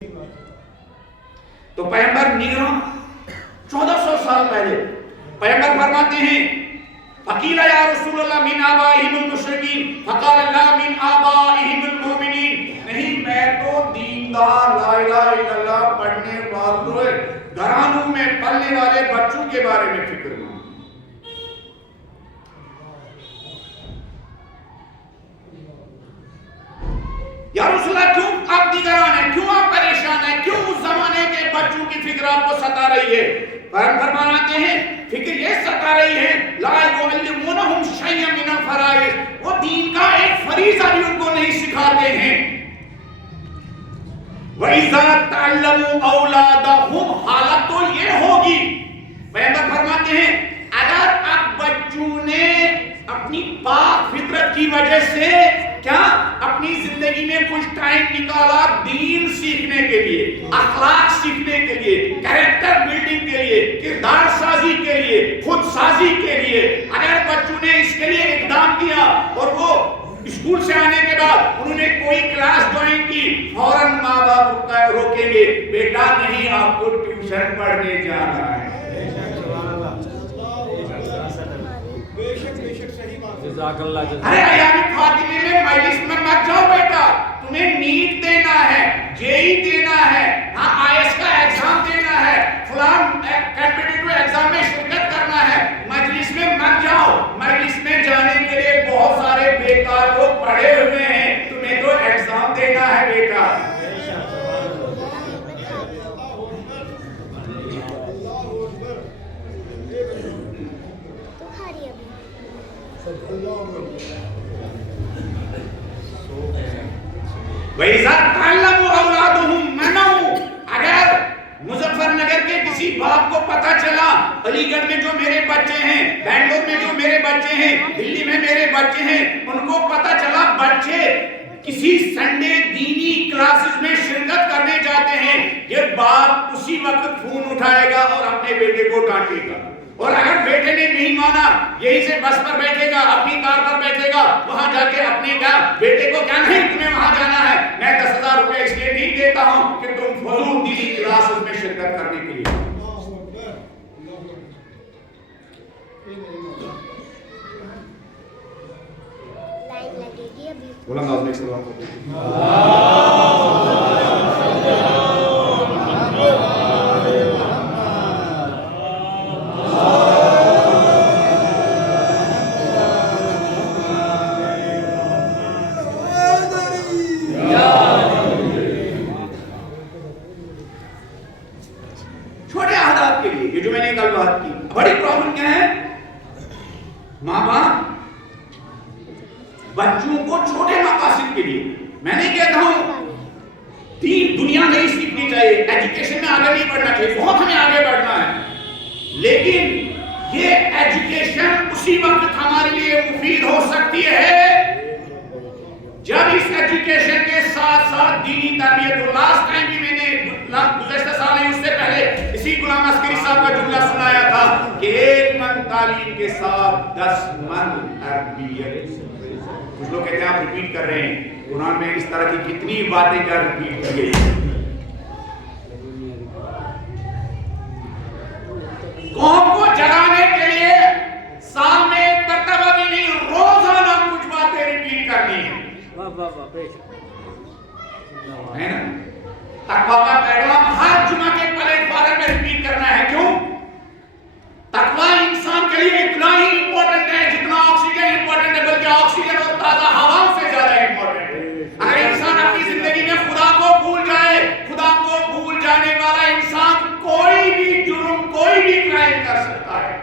تو پیغمبر نگراں 1400 سال پہلے پیغمبر فرماتے ہیں فقیل یا رسول اللہ من آبائہم المشرکین فقال اللہ من آبائہم المومنین، نہیں میں تو دیندار لا الہ الا اللہ پڑھنے والے گھرانوں میں پلنے والے بچوں کے بارے میں فکر ہوں۔ یا رسول اللہ کیوں آپ نگران ہیں، کیوں آپ پریشان ہیں، کیوں اس زمانے کے بچوں کی فکر آپ کو ستا رہی ہے؟ فرماتے ہیں فکر یہ ستا رہی ہے لا يعلمونهم شيئا من الفرائض، وہ دین کا ایک فریضہ بھی ان کو نہیں سکھاتے ہیں۔ وَإِذَا تَعَلَّمُوا أَوْلَادَهُمْ، حالت تو یہ ہوگی، پیغمبر فرماتے ہیں اگر اب بچوں نے اپنی پاک فطرت کی وجہ سے کیا اپنی زندگی میں کچھ ٹائم نکالا دین سیکھنے کے لیے، اخلاق سیکھنے کے لیے، کریکٹر بلڈنگ کے لیے، کردار سازی کے لیے، خود سازی کے لیے، اگر بچوں نے اس کے لیے اقدام کیا اور وہ اسکول سے آنے کے بعد انہوں نے کوئی کلاس جوائن کی، فوراً ماں باپ روکیں گے بیٹا نہیں آپ کو ٹیوشن پڑھنے جانا ہے۔ ارے ایام خاتمے میں مجلس میں مت جاؤ بیٹا، تمہیں نیٹ دینا ہے، جے دینا ہے، ہاں آئی ایس کا ایگزام دینا ہے، فلان کمپٹیٹیو ایگزام میں شرکت کرنا ہے، مجلس میں مت جاؤ۔ مجلس میں جانے کے لیے بہت سارے بیکار لوگ پڑے ہوئے ہیں، تمہیں تو ایگزام دینا ہے بیٹا۔ وَإِذَا تَعَلَّمُوا أَوْلَادُهُمْ مَنَعُوا، اگر مظفر نگر کے کسی باپ کو پتہ چلا علی گڑھ میں جو میرے بچے ہیں، بنگلور میں جو میرے بچے ہیں، دلی میں میرے بچے ہیں، ان کو پتہ چلا بچے کسی سنڈے دینی کلاسز میں شرکت کرنے جاتے ہیں، یہ باپ اسی وقت فون اٹھائے گا اور اپنے بیٹے کو ڈانٹے گا، اور اگر بیٹے نے نہیں مانا یہی سے بس پر بیٹھے گا، اپنی کار پر بیٹھے گا، وہاں جا کے اپنے بیٹے کو کیا نہیں تمہیں وہاں جانا ہے، میں 10,000 روپے اس لیے نہیں دیتا ہوں کہ تم فضول دینی کلاسز میں شرکت کرنے کے لیے۔ بلند آواز میں سلام کرتے چھوٹے اہداف کے لیے، یہ جو میں نے کل بات کی، بڑی پرابلم کیا ہے؟ ماں باپ بچوں کو چھوٹے مقاصد کے لیے، میں نہیں کہتا ہوں دین دنیا نہیں سیکھنی چاہیے، ایجوکیشن میں آگے نہیں بڑھنا چاہیے، بہت ہمیں آگے بڑھنا ہے، لیکن یہ ایجوکیشن اسی وقت ہمارے لیے مفید ہو سکتی ہے جب اس ایجوکیشن کے ساتھ ساتھ دینی تربیت ہو۔ لاسٹ ٹائم بھی میں نے گزشتہ سال نہیں اس سے پہلے اسی غلام عسکری صاحب کا جملہ سنایا تھا کہ 1 من تعلیم کے ساتھ 10 من تربیت۔ کچھ لوگ کہتے ہیں آپ ریپیٹ کر رہے ہیں، قرآن میں اس طرح کی کتنی باتیں کا ریپیٹ کی گئی۔ قوم کو جگانے کے لیے سال میں ایک مرتبہ بھی نہیں، روزانہ کچھ باتیں ریپیٹ کرنی ہے، ہے نا؟ تقویٰ کا پیغام ہر جمعہ کے پلیٹ فارم میں ریپیٹ کرنا ہے، کیوں؟ تقویٰ انسان کے لیے اتنا ہی امپورٹنٹ ہے جتنا آکسیجن امپورٹنٹ ہے، بلکہ آکسیجن اور تازہ ہوا سے زیادہ امپورٹنٹ ہے۔ اگر انسان اپنی زندگی میں خدا کو بھول جائے، خدا کو بھول جانے والا انسان کوئی بھی جرم، کوئی بھی کرائم کر سکتا ہے۔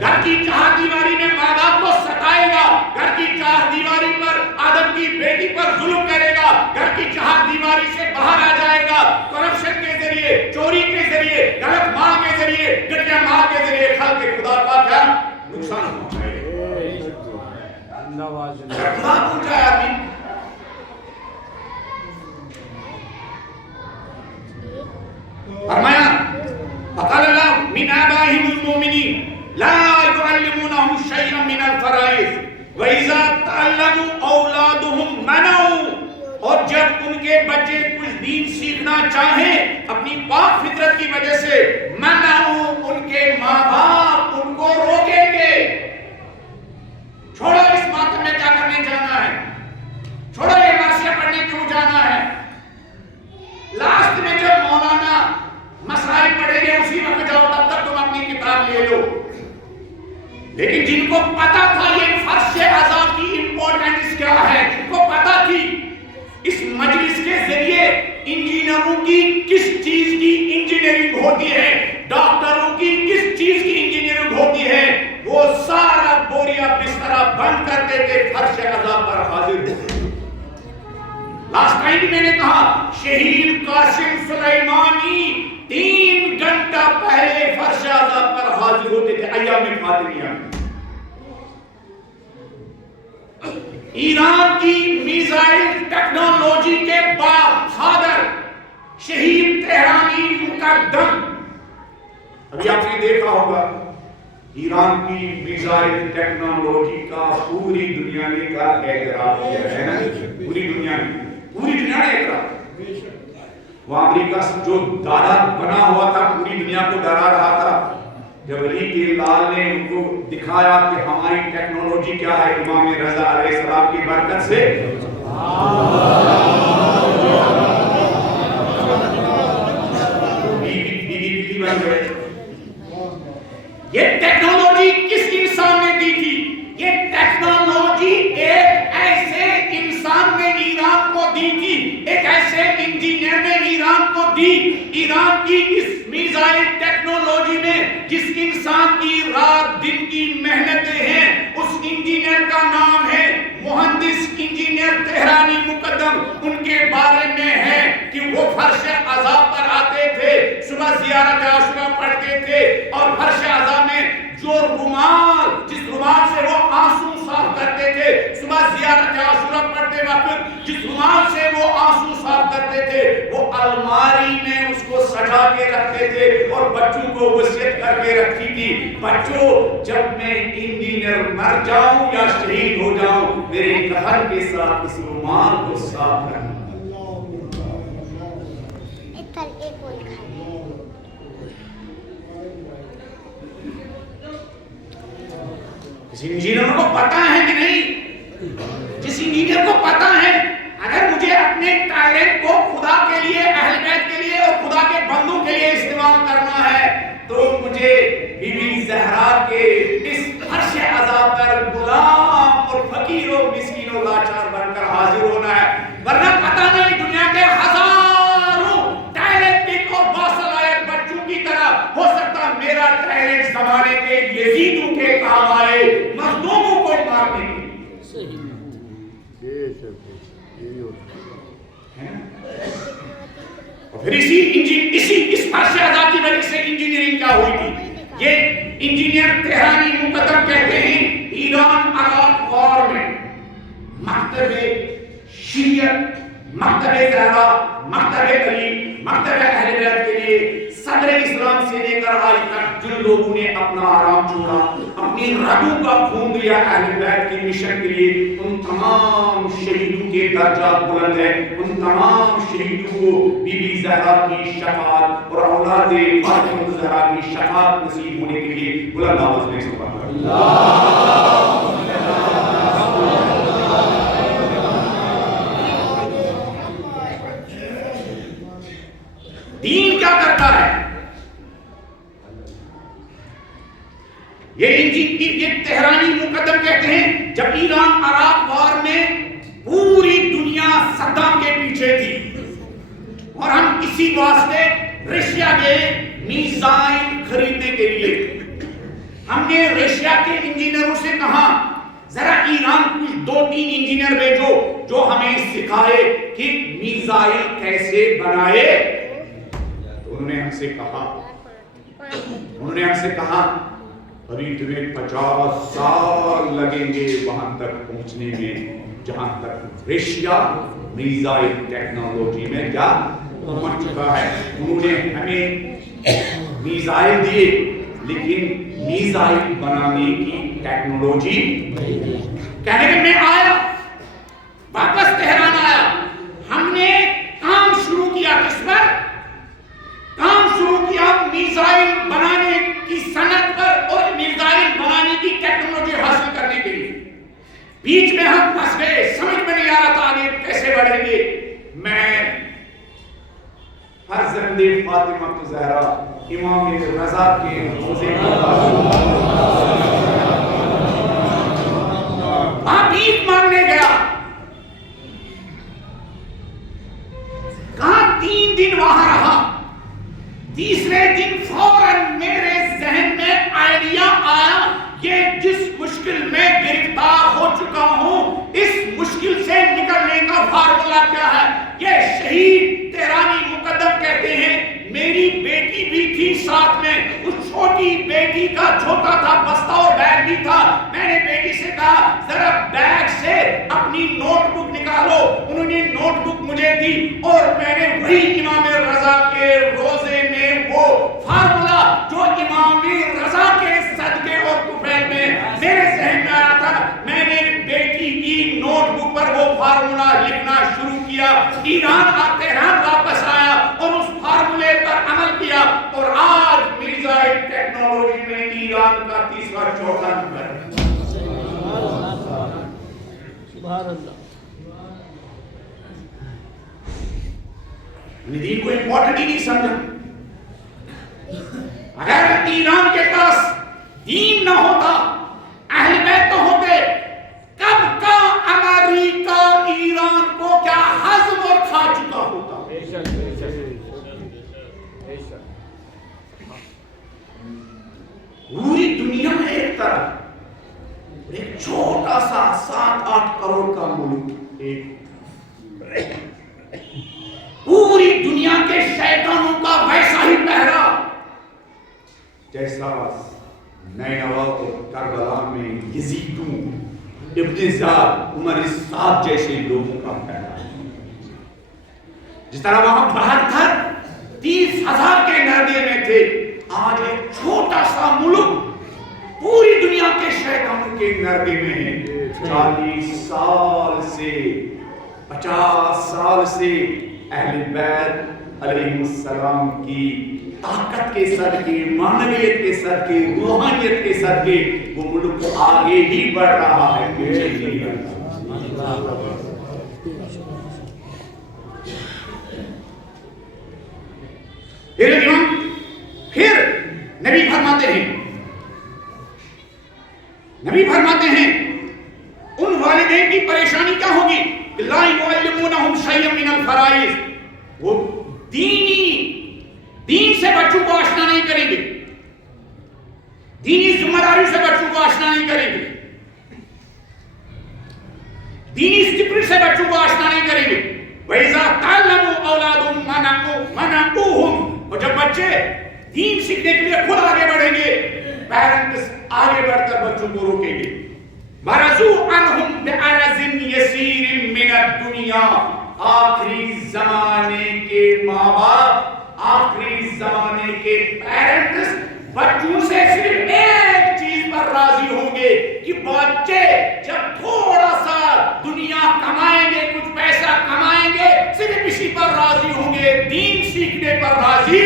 گھر کی چار دیواری میں ماں باپ کو ستائے گا، گھر کی چار دیواری پر آدم کی بیٹی پر ظلم کرے گا، گھر کی چار دیواری سے باہر آ جائے گا، کرپشن کے ذریعے، چوری کے ذریعے، غلط ماں کے ذریعے، گٹیا ماں کے ذریعے خلق خدا کا کیا نقصان پہنچائے گا۔ خدا پہنچائے آدمی فرمایا فقال اللہ من آبائہم المومنین لا يعلمونهم شيئا من الفرائض وَإِذَا تَعَلَّمُوا أَوْلَادُهُمْ مَنَعُوا، اور جب ان کے بچے کچھ دین سیکھنا جتنا چاہیں اپنی پاک فطرت کی وجہ سے منعوا ان کے ماں باپ ان کو روکیں گے. چھوڑو اس ماتم میں کیا کرنے جانا ہے, چھوڑو یہ مرثیہ پڑھنے کیوں جانا ہے. لاسٹ میں جب مولانا مسائل پڑھیں گے اسی وقت جاؤ, تب تک تم اپنی کتاب لے لو. لیکن جن کو پتا تھا یہ فرش عذاب کی امپورٹنس کیا ہے, جن کو پتا تھی اس مجلس کے ذریعے انجینئروں کی کس چیز کی انجینئرنگ ہوتی ہے, ڈاکٹروں کی کس چیز کی انجینئرنگ ہوتی ہے, وہ سارا بوریا بسترا بند کرتے تھے, فرش عذاب پر حاضر ہوتے. لاسٹ ٹائم بھی میں نے کہا شہید قاسم سلیمانی 3 گھنٹہ پہلے فرش عذاب پر حاضر ہوتے تھے ایام فاطمیہ. ایران کی میزائل ٹیکنالوجی کے فادر شہید تہرانی مقدم, ابھی آپ نے دیکھا ہوگا ایران کی میزائل ٹیکنالوجی کا پوری دنیا نے کا اعتراف کیا ہے نا, پوری دنیا نے اعتراف. وہ امریکہ سے جو دادا بنا ہوا تھا پوری دنیا کو ڈرا رہا تھا, جب علی کے لال نے ان کو دکھایا کہ ہماری ٹیکنالوجی کیا ہے امام رضا علیہ السلام کی برکت سے, یہ ٹیکنالوجی کس انسان نے دی تھی؟ یہ ٹیکنالوجی ایک ایسے انسان نے ایران کو دی تھی, ایک ایسے انجینئر نے ایران کو دی. ایران کی اس میزائل ٹیکنالوجی میں جس انسان کی رات دن کی محنتیں ہیں, اس انجینئر کا نام ہے مہندس انجینئر تہرانی مقدم. ان کے بارے میں ہے کہ وہ فرش عذاب پر آتے تھے, صبح زیارت عاشورہ پڑھتے تھے, اور فرش عذاب میں جو رومال, جس رومال سے وہ آنسو صاف کرتے تھے, صبح زیارت عاشورہ پڑھتے وقت جس رومال سے وہ آنسو صاف کرتے تھے, وہ الماری میں اس کو سجا کے رکھتے تھے اور بچوں کو وصیت کر کے رکھی تھی, بچوں جب میں انجینئر مر جاؤں یا شہید ہو جاؤں میرے کفن کے ساتھ اس رومال کو صاف کرنا. کسی انجینئر کو پتا ہے کہ نہیں, جس انجینئر کو پتا ہے اگر مجھے اپنے ٹیلنٹ کو خدا کے لیے, اہل بیت کے لیے اور خدا کے بندوں کے لیے استعمال کرنا ہے تو مجھے بی بی زہرا کے اس فرش عذاب پر غلام اور فقیر و مسکین و لاچار بن کر حاضر ہونا ہے. ورنہ پتا نہیں دنیا کے ہزاروں ٹیلنٹڈ اور باصلاحیت بچوں کی طرح ہو سکتا میرا ٹیلنٹ زمانے کے یزیدوں کے کام آئے, مظلوموں کو مارنے کے. پھر اس فرش عذاب کی وجہ سے انجینئرنگ کیا ہوئی تھی. یہ انجینئر تہرانی مقدم کہتے ہیں ایران عراق وار میں مکتب شریعت, مکتب زہرا, مکتب علی, مکتب اہل بیت کے لیے صدر اسلام سے لے کر آج تک جن لوگوں نے اپنا آرام چھوڑا, اپنی رگوں کا خون دیا اہل بیت کی مشن کے لیے, ان تمام شہیدوں کے درجات بلند ہیں. ان تمام شہیدوں کو بی بی زہرا کی شفاعت اور اولاد فاطمہ زہرا کی شفاعت نصیب ہونے کے لیے بلند آواز میں سبحان اللہ. دین کیا کرتا ہے؟ یہ تہرانی مقدم کہتے ہیں جب ایران عراق وار میں پوری دنیا صدام کے پیچھے تھی اور ہم اسی واسطے رشیا گئے میزائل خریدنے کے لیے, ہم نے رشیا کے انجینئروں سے کہا ذرا ایران کچھ 2-3 انجینئر بھیجو جو ہمیں سکھائے کہ میزائل کیسے بنائے. انہوں نے ہم سے کہا ابھی تمہیں 50 سال لگیں گے وہاں تک پہنچنے میں جہاں تک رشیا میزائل ٹیکنالوجی میں کیا پہنچ چکا ہے. انہوں نے ہمیں میزائل دیے لیکن میزائل بنانے کی ٹیکنالوجی کہنے کہ میں آیا واپس تہران آیا, ہم نے کام شروع کیا کس پر؟ فرزند فاطمہ زہرا امام رضا کے روزے بھیک مانگنے گیا. کہاں 3 دن وہاں رہا. تیسرے دن فوراً میرے ذہن میں آئیڈیا آیا کہ جس مشکل میں گرفتار ہو چکا ہوں اس مشکل سے نکلنے کا فارمولا کیا ہے. یہ شہید تہرانی مقدم کہتے ہیں میری بیٹی بھی تھی ساتھ میں. اس چھوٹی بیٹی کا چھوٹا تھا بستہ اور بیگ بھی تھا. میں نے بیٹی سے کہا ذرا بیگ سے اپنی نوٹ بک نکالو. انہوں نے نوٹ بک مجھے دی اور میں نے وہی امام رضا کے روزے میں وہ فارمولا جو امام رضا کے صدقے اور طفیل میں میرے ذہن میں آیا تھا میں نے بیٹی کی نوٹ بک پر وہ فارمولا لکھنا شروع کیا. ایران تہران واپس آیا اور اس فارمولے پر عمل کیا اور آج میزائل ٹیکنالوجی میں ایران کا تیسرا چوتھا نمبر ہے. سبحان اللہ. دین کو امپورٹنٹ ہی نہیں سمجھا. اگر ایران کے پاس دین نہ ہوتا اہل بیت تو ہوتے کب کا امریکہ ایران کو کیا ہضم اور کھا چکا ہوتا. پوری دنیا میں ایک طرف ایک چھوٹا سا 7-8 کروڑ کا ملک ایک پوری دنیا کے شیطانوں کا ویسا ہی پہرا جیسا نینوا اور کربلا میں یزیدوں ابن زیاد عمر سعد جیسے لوگوں کا پہرا. جس طرح وہاں باہر تھا 30,000 کے نردے میں تھے آج ایک چھوٹا سا ملک پوری دنیا کے شیطانوں کے نردے میں ہے. 40 سال سے 50 سال سے اہل بیت علیہ السلام کی طاقت کے صدقے معنویت کے صدقے روحانیت کے صدقے وہ ملک آگے ہی بڑھ رہا ہے پیچھے نہیں بڑھ رہا. پھر نبی فرماتے ہیں ان والدین کی پریشانی کیا ہوگی کہ لا يعلمونهم شيئا من الفرائض. وہ دین سے بچوں کو آشنا نہیں کریں گے دینی ذمہ داری سے بچوں کو آشنا نہیں کریں گے دینی اسٹیپل سے بچوں کو آشنا نہیں کریں گے. وَإِذَا تَعَلَّمُوا أَوْلَادُهُمْ مَنَعُوهُمْ. اور جب بچے دین سیکھنے کے لیے خود آگے بڑھیں گے پیرنٹس آگے بڑھ کر بچوں کو روکیں گے. بَرَزُوا عَنْهُمْ بِعَرَضٍ يَسِيرٍ مِنَ الدُّنْيَا. آخری زمانے کے ماں باپ آخری زمانے کے پیرنٹس بچوں سے صرف ایک چیز پر راضی ہوں گے کہ بچے جب تھوڑا سا دنیا کمائیں گے کچھ پیسہ کمائیں گے صرف اسی پر راضی ہوں گے دین سیکھنے پر راضی.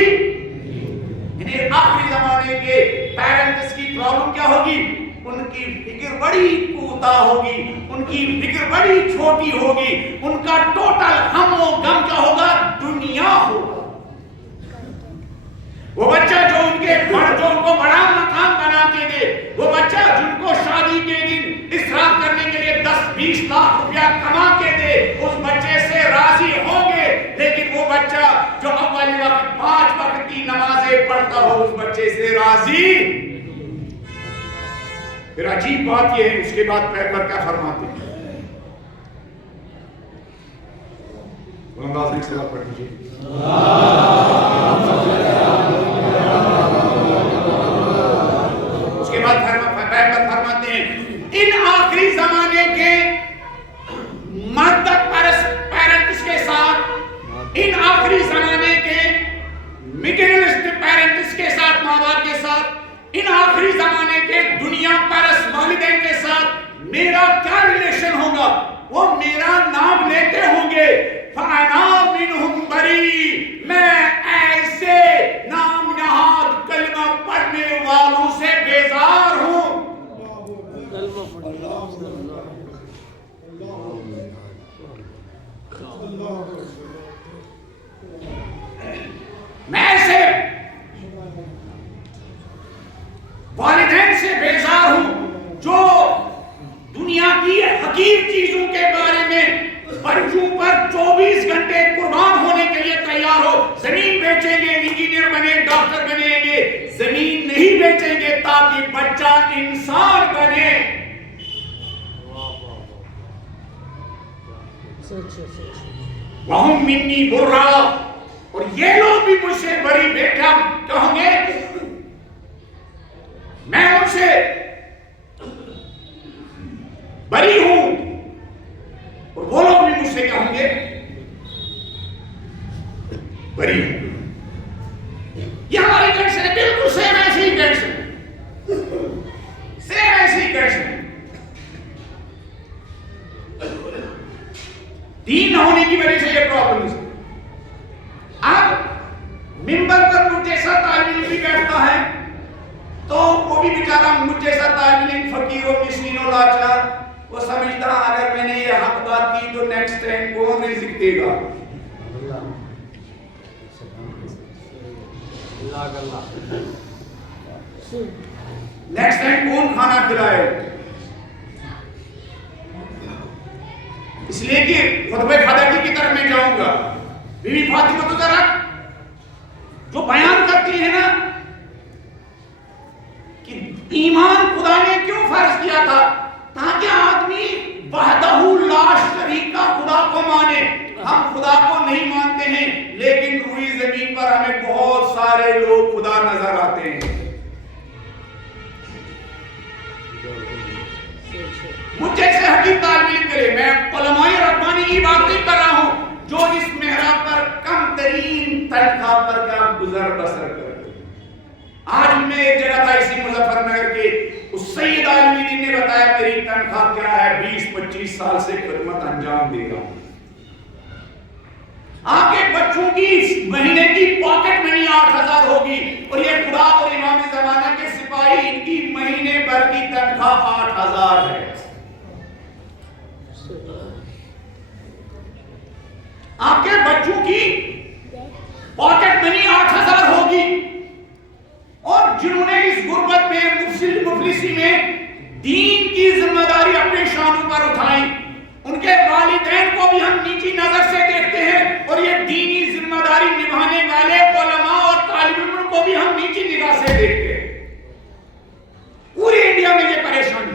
انہیں آخری زمانے کے پیرنٹس کی پرابلم کیا ہوگی ان کی فکر بڑی کوتاہ ہوگی ان کی فکر بڑی چھوٹی ہوگی ان کا ٹوٹل ہم و غم کیا ہوگا دنیا ہوگا. وہ بچہ جو ان کو بڑا مکان بنا کے دے وہ بچہ جن کو شادی کے دن اسراف کرنے کے لیے 10-20 لاکھ روپیہ کما کے دے اس بچے سے راضی ہوں گے. لیکن وہ بچہ جو اول وقت 5 وقت کی نمازیں پڑھتا ہو اس بچے سے راضی. پھر عجیب بات یہ ہے اس کے بعد پیغمبر کیا فرماتے ہیں بلنداز ایک صلاح پڑھ لیجیے. اس کے بعد پیغمبر فرماتے ہیں ان آخری زمانے کے مدت پرست پیرنٹس کے ساتھ ان آخری زمانے کے میٹیریلسٹ پیرنٹس کے ساتھ ماں باپ کے ساتھ ان آخری زمانے کے دنیا پرست والدین کے ساتھ میرا کیا ریلیشن ہوگا. وہ میرا نام لیتے ہوں گے فَأَنَا مِنْهُمْ بَرِيءٌ. میں ایسے نام نہاد کلمہ پڑھنے والوں سے بیزار ہوں. ڈاکٹر بنیں گے, زمین نہیں بیچیں گے تاکہ بچہ انسان بنے. وَهُمْ مِنِّي بُرَّاء, اور یہ لوگ بھی مجھ سے بری بے کم کہوں گے, میں ان سے بری ہوں, اور وہ لوگ بھی مجھ سے کہوں گے بری ہوں. یہ ہماری کنڈیشن ہے, بالکل سیم ایسی ہی کنڈیشن, سیم ایسی ہی کنڈیشن. دین نہ ہونے کی وجہ سے یہ پرابلم ہے. اب منبر پر مجھ جیسا طالب علم بھی بیٹھتا ہے تو وہ بھی بیچارہ مجھ جیسا طالب علم فقیر و مسکین و لاچار, وہ سمجھتا اگر میں نے یہ حق بات کی تو نیکسٹ ٹائم کون رزق دے گا, نیکسٹ ٹائم کون کھانا کھلائے. اس لیے کہ خطبہ فداکی کی طرف میں جاؤں گا. بی بی فاطمہ الزہرا جو بیان کرتی ہے نا کہ ایمان خدا نے کیوں فرض کیا تھا, تاکہ آدمی وحدہ لا شریک خدا کو مانے. ہم خدا کو نہیں مانتے ہیں لیکن روئی زمین پر ہمیں بہت سارے لوگ خدا نظر آتے ہیں. مجھ جیسے حقیق طالب علم کے لیے میں علماء ربانی کی بات نہیں کر رہا ہوں جو اس محراب پر کم ترین تنخواہ پر کا گزر بسر کرتے. آج میں ایک جگہ تھا اسی مظفر نگر کے, اس سید عالمی دین نے بتایا میری تنخواہ کیا ہے, 20-25 سال سے خدمت انجام دے رہا ہوں. آپ کے بچوں کی مہینے کی پاکٹ منی 8,000 ہوگی, اور یہ خدا اور امام زمانہ کے سپاہی ان کی مہینے بھر کی تنخواہ 8,000 ہے. آپ کے بچوں کی پاکٹ منی 8,000 ہوگی, اور جنہوں نے اس غربت میں مفلسی میں دین کی ذمہ داری اپنے شانوں پر اٹھائی, ان کے والدین کو بھی ہم نیچی نظر سے دیکھتے ہیں, اور یہ دینی ذمہ داری نبھانے والے علماء اور طالب علموں کو بھی ہم نیچی نگاہ سے دیکھتے ہیں. پورے انڈیا میں یہ پریشانی.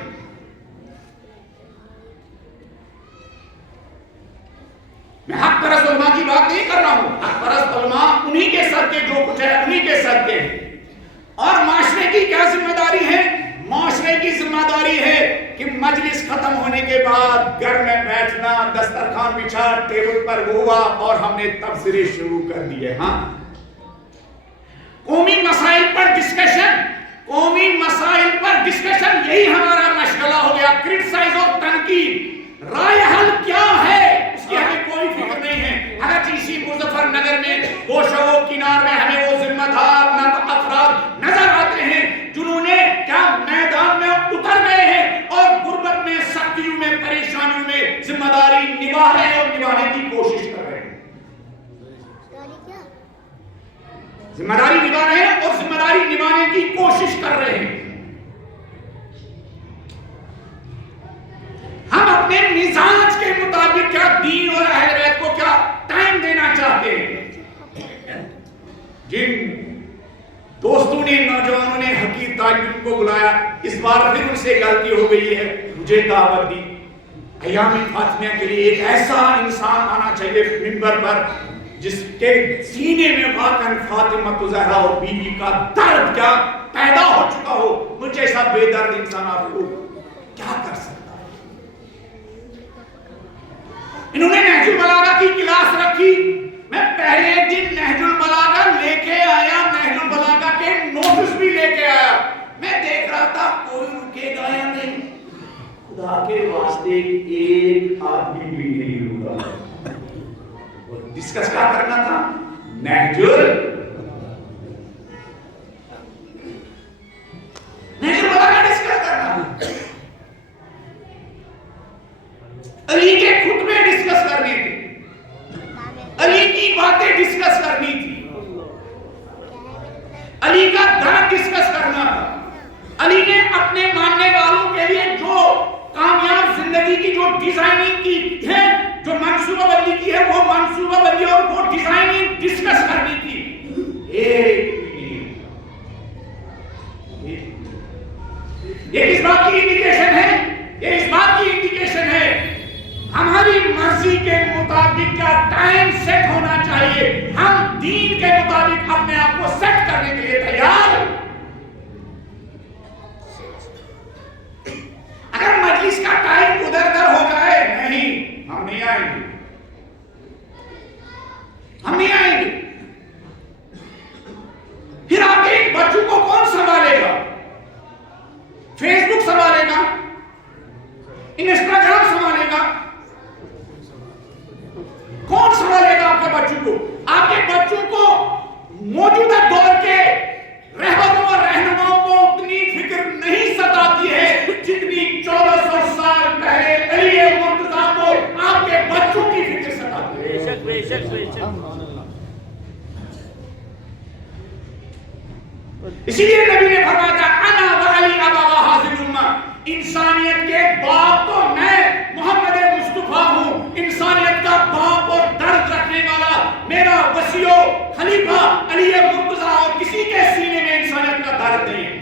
میں حق پرست علماء کی بات نہیں کر رہا ہوں, حق پرست علماء انہی کے صدقے جو کچھ ہے انہی کے صدقے ہیں. اور معاشرے کی کیا ذمہ داری ہے؟ معاشرے کی ذمہ داری ہے کہ مجلس ختم ہونے کے بعد گھر میں بیٹھنا, دسترخوان بچھا, ٹیبل پر ہوا اور ہم نے تبصرے شروع کر دیے. ہاں, قومی مسائل پر ڈسکشن, قومی مسائل پر ڈسکشن یہی ہمارا مشغلہ ہو گیا. کرٹیسائز اور تنقید, رائے حل کیا ہے اس کی ہمیں کوئی فکر نہیں ہے. اگر اسی مظفر نگر میں گوشہ و کنار میں ہمیں وہ ذمہ دار افراد نظر آتے ہیں جنہوں نے کیا میدان میں اتر گئے ہیں اور غربت میں, سختیوں میں, پریشانیوں میں ذمہ داری نبھا رہے ہیں اور نبھانے کی کوشش کر رہے ہیں. ذمہ داری نبھا رہے ہیں اور ذمہ داری نبھانے کی کوشش کر رہے ہیں. ہم اپنے مزاج کے مطابق کیا دین اور اہل بیت کو کیا ٹائم دینا چاہتے ہیں. جن دوستوں نے, نوجوانوں نے حقیق طالب علم کو بلایا, اس بار پھر ان سے غلطی ہو گئی ہے, مجھے دعوت دی. ایام فاطمیہ کے لیے ایک ایسا انسان آنا چاہیے منبر پر جس کے سینے میں واقعاً فاطمہ الزہرا اور بی بی کا درد کیا پیدا ہو چکا ہو. مجھے ایسا بے درد انسان آپ کو کیا کر سکتا. انہوں نے نہج البلاغہ کی کلاس رکھی, میں پہلے دن نہج البلاغہ لے کے آیا, نہج البلاغہ کے نوٹس بھی لے کے آیا. میں دیکھ رہا تھا کوئی رکے گا یا نہیں. خدا کے واسطے ایک آدمی بھی نہیں رکا. ڈسکس کیا کرنا تھا؟ نہج البلاغہ ڈسکس کرنا, علی کے خطبے ڈسکس کرنے تھے, علی کی باتیں ڈسکس کرنی تھی, علی کا درد ڈسکس کرنا تھا. علی نے اپنے ماننے والوں کے لیے جو کامیاب زندگی کی جو ڈیزائننگ کی ہے, جو منصوبہ بندی کی ہے, وہ منصوبہ بندی اور وہ ڈیزائننگ ڈسکس کرنی تھی. ایک اسی لیے نبی نے فرمایا تھا انا وعلی ابا حاضر الامہ، انسانیت کے باپ تو میں محمد مصطفیٰ ہوں، انسانیت کا باپ اور درد رکھنے والا میرا وصی و خلیفہ علی مرتضیٰ، اور کسی کے سینے میں انسانیت کا درد نہیں ہے۔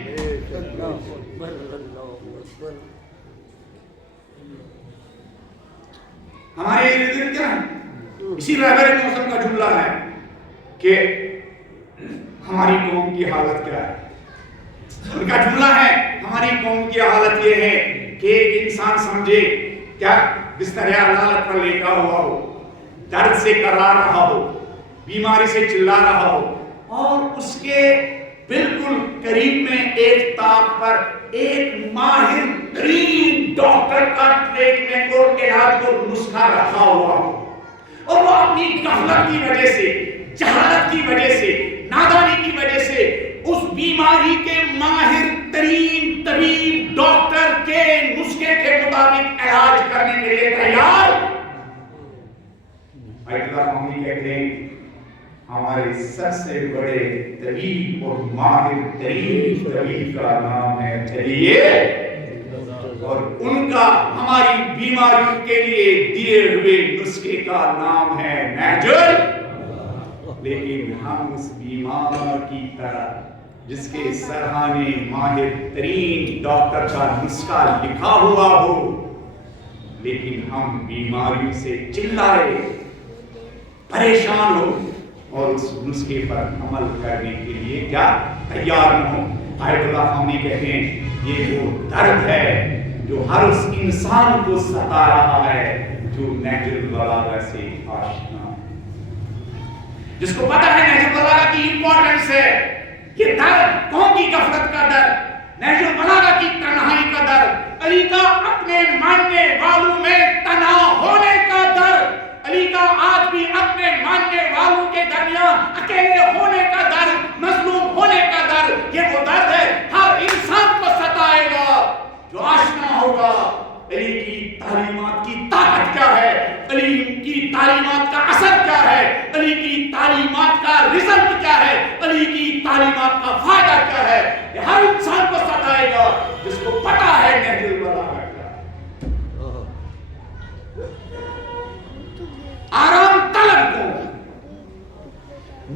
ہمارے ارد گرد کیا ہے؟ اسی رہبر موسم کا جملہ ہے کہ ہماری قوم کی حالت کیا ہے۔ ان کا جملہ ہے ہماری قوم کی حالت یہ ہے کہ ایک انسان سمجھے کیا بستر عدالت پر لیٹا ہوا ہو، درد سے کرا رہا ہو، بیماری سے چلا رہا ہو، اور اس کے بالکل قریب میں ایک طاق پر ایک ماہر ترین ڈاکٹر کا ٹریٹمنٹ اور علاج اور نسخہ رکھا ہوا ہو، اور وہ اپنی غفلت کی وجہ سے، جہالت کی وجہ سے، نادانی کی وجہ سے اس بیماری کے ماہر ترین طبیب ڈاکٹر کے نسخے کے مطابق علاج کرنے کے لیے تیار۔ آیت اللہ ہمیں کہتے ہیں ہمارے سب سے بڑے طبیب اور ماہر ترین طبیب کا نام ہے چلیے، اور ان کا ہماری بیماریوں کے لیے دیے ہوئے نسخے کا نام ہے نہج۔ لیکن ہم اس بیمار کی طرح جس کے سرہانے ماہر ترین ڈاکٹر کا نسخہ لکھا ہوا ہو، لیکن ہم بیماریوں سے چلائے، پریشان ہو، اور اس نسخے پر عمل کرنے کے لیے کیا تیار نہ ہو۔ آیت اللہ ہم کہتے ہیں یہ وہ درد ہے جو ہر اس انسان کو ستا رہا ہے جو نہج البلاغہ سے آشنا ہے، جس کو پتا ہے نہج البلاغہ کی امپورٹنس ہے۔ یہ درد قوم کی غفلت کا درد، نہج البلاغہ کی تنہائی کا درد، علی کا اپنے ماننے والوں میں تنہا ہونے کا درد، علی کا آج بھی اپنے ماننے والوں کے درمیان اکیلے ہونے کا درد، مظلوم ہونے کا درد، یہ وہ درد ہے ہر انسان کو ستائے گا جو آشنا ہوگا علی کی تعلیمات کی طاقت کیا ہے، علی کی تعلیمات کا اثر کیا ہے، علی کی تعلیمات کا رزلٹ کیا ہے، علی کی تعلیمات کا فائدہ کیا ہے۔ یہ ہر انسان کو ستائے گا جس کو پتا ہے نہج البلاغہ کیا ہے۔ آرام طلب کو،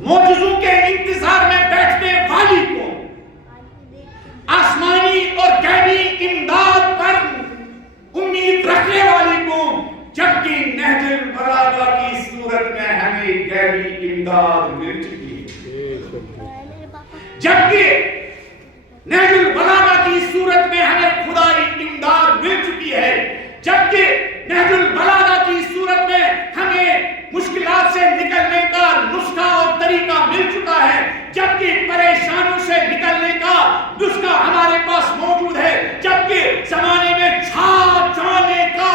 معجزوں کے انتظار میں بیٹھنے والی کو، آسمانی اور غیبی امداد پر امید رکھنے والی کو، جبکہ نہج البلاغہ کی صورت میں ہمیں غیبی امداد مل چکی ہے، جبکہ نہج البلاغہ کی صورت میں ہمیں خدائی امداد مل چکی ہے، جبکہ نہج البلاغہ کی صورت میں ہمیں مشکلات سے نکلنے کا نسخہ اور طریقہ مل چکا ہے، جبکہ پریشانیوں سے نکلنے کا نسخہ ہمارے پاس موجود ہے، جبکہ زمانے میں چھا جانے کا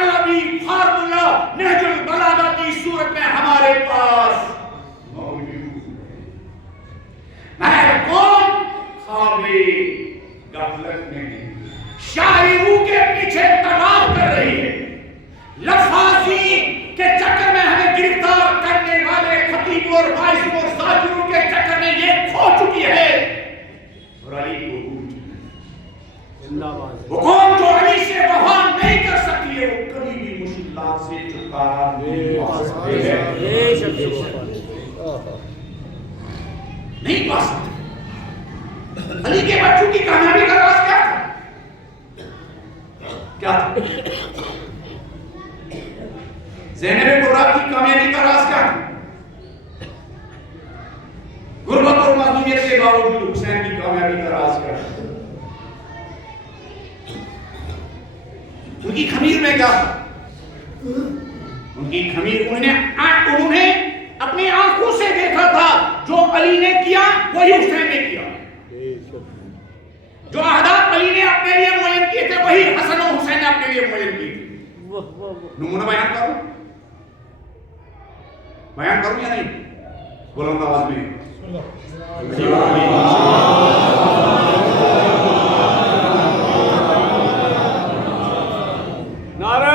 علوی فارمولا نہج البلاغہ کی صورت میں ہمارے پاس موجود ہے۔ مگر کون خوابے غفلت میں شاعروں کے پیچھے طواف کر رہی ہے، لفاظی کے چکر میں ہمیں گرفتار کرنے والے خطیبوں اور وائزوں اور زاجروں کے چکر میں یہ کھو چکی ہے اور علی کو بھول چکی ہے۔ وہ قوم جو علی سے وفا نہیں کر سکتی ہے وہ کبھی بھی مشکلات سے چھٹکارا نہیں پا سکتی ہے، نہیں پا سکتی۔ علی کے بچوں کی کامیابی کا راز کیا تھا؟ کیا تھا؟ زینب کبریٰ کی کامیابی کا راز کیا تھا؟ غربت اور معذوریت کے باوجود حسین کی کامیابی کا راز کیا تھا؟ ان کی خمیر میں کیا تھا؟ ان کی خمیر انہوں نے اپنی آنکھوں سے دیکھا تھا، جو علی نے کیا وہی حسین نے کیا، جو اہداف علی نے اپنے لیے معین کیے تھے وہی حسن و حسین نے اپنے لیے معین کیے تھے۔ نمونہ بیان کروں یا نہیں؟ بلند آواز میں نعرہ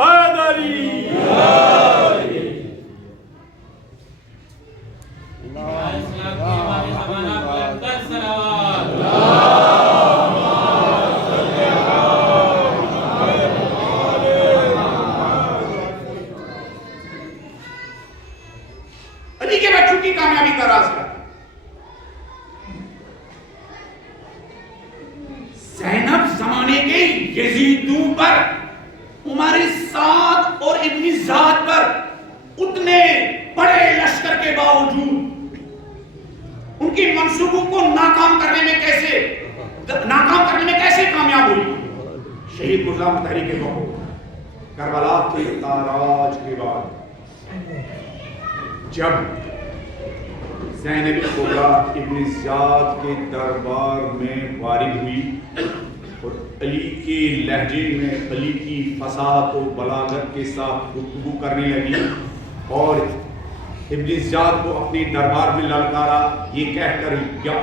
حیدری، کی کامیابی کا راز کیا؟ زینب زمانے کے یزیدوں پر، عمر سعد اور ابن زیاد پر اتنے بڑے لشکر کے باوجود ان کی منصوبوں کو ناکام کرنے میں کیسے کامیاب ہوئی؟ شہید مرزا تحریک وقت کربلا کے تاراج کے بعد جب زینب کبریٰ ابن زیاد کے دربار میں وارد ہوئی اور علی کے لہجے میں علی کی فصاحت و بلاغت کے ساتھ گفتگو کرنے لگی اور ابن زیاد کو اپنے دربار میں للکارا یہ کہہ کر یا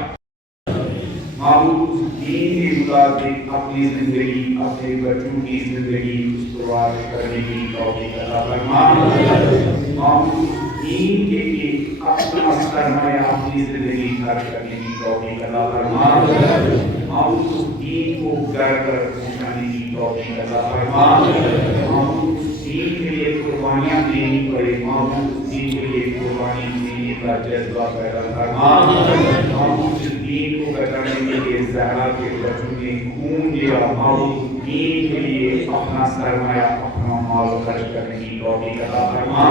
معبود دین کے مطابق اپنی زندگی، اپنے بچوں کی زندگی استوار کرنے کی توفیق عطا فرما۔ معبود دین کے لیے اپنا سرمایہ اپنی زندگی خرچ کرنے کی توفیق عطا فرما۔ معبود دین کو گھر پر پہنچانے کی توفیق عطا فرما۔ معبود دین کے لیے قربانیاں دینی پڑے، معبود دین کے لیے قربانی دینے کا جذبہ پیدا فرما۔ معبود دین کو بچانے کے لیے زہرا کے بچوں نے خون دیا، معبود دین کے لیے اپنا سرمایہ، اپنا مال خرچ کرنے کی توفیق عطا فرما۔